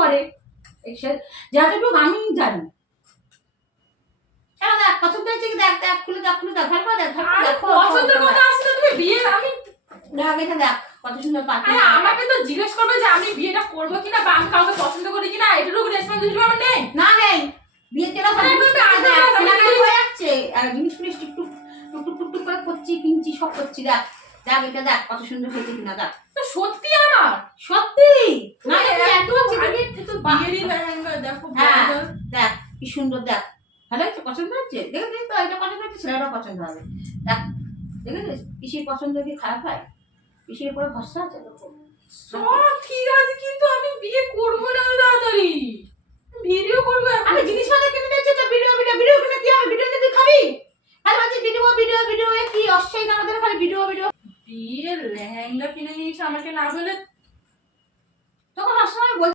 পরে, যতটুকু আমি জানি। দেখ পছন্দ হয়েছে কি, দেখ দেখ খুলে দেখ, খুলে দেখ, ভালো করে দেখ, পছন্দের কথা আসলে তুমি বিয়ে আমি দেখ এটা দেখ কত সুন্দর পাখি। আমাকে তো জিজ্ঞেস করবে যে আমি বিয়েটা করবো কিনা বা আমি কাউকে পছন্দ করি কিনা, এটুকু রেসপন্সিবিলিটি আমার নেই। না নেই, বিয়ের জন্য হয়ে যাচ্ছে আর জিনিসগুলো টুকটুক টুকটুক টুকটুক করে করছি, কিনছি, সব করছি। দেখ দেখ এটা দেখ কত সুন্দর হয়েছে কিনা, দেখ সত্যি আমার সত্যি। না বিয়েরই লেহেঙ্গা দেখো, দেখ কি সুন্দর, দেখ ভালো হচ্ছে, পছন্দ হচ্ছে। দেখে তো এটা পছন্দ হচ্ছে, ছেলেটাও পছন্দ হবে। দেখ দেখেছিস পিসির পছন্দ কি খারাপ হয়? পিসির উপরে ভরসা আছে। সব ঠিক আছে কিন্তু আমি বিয়ে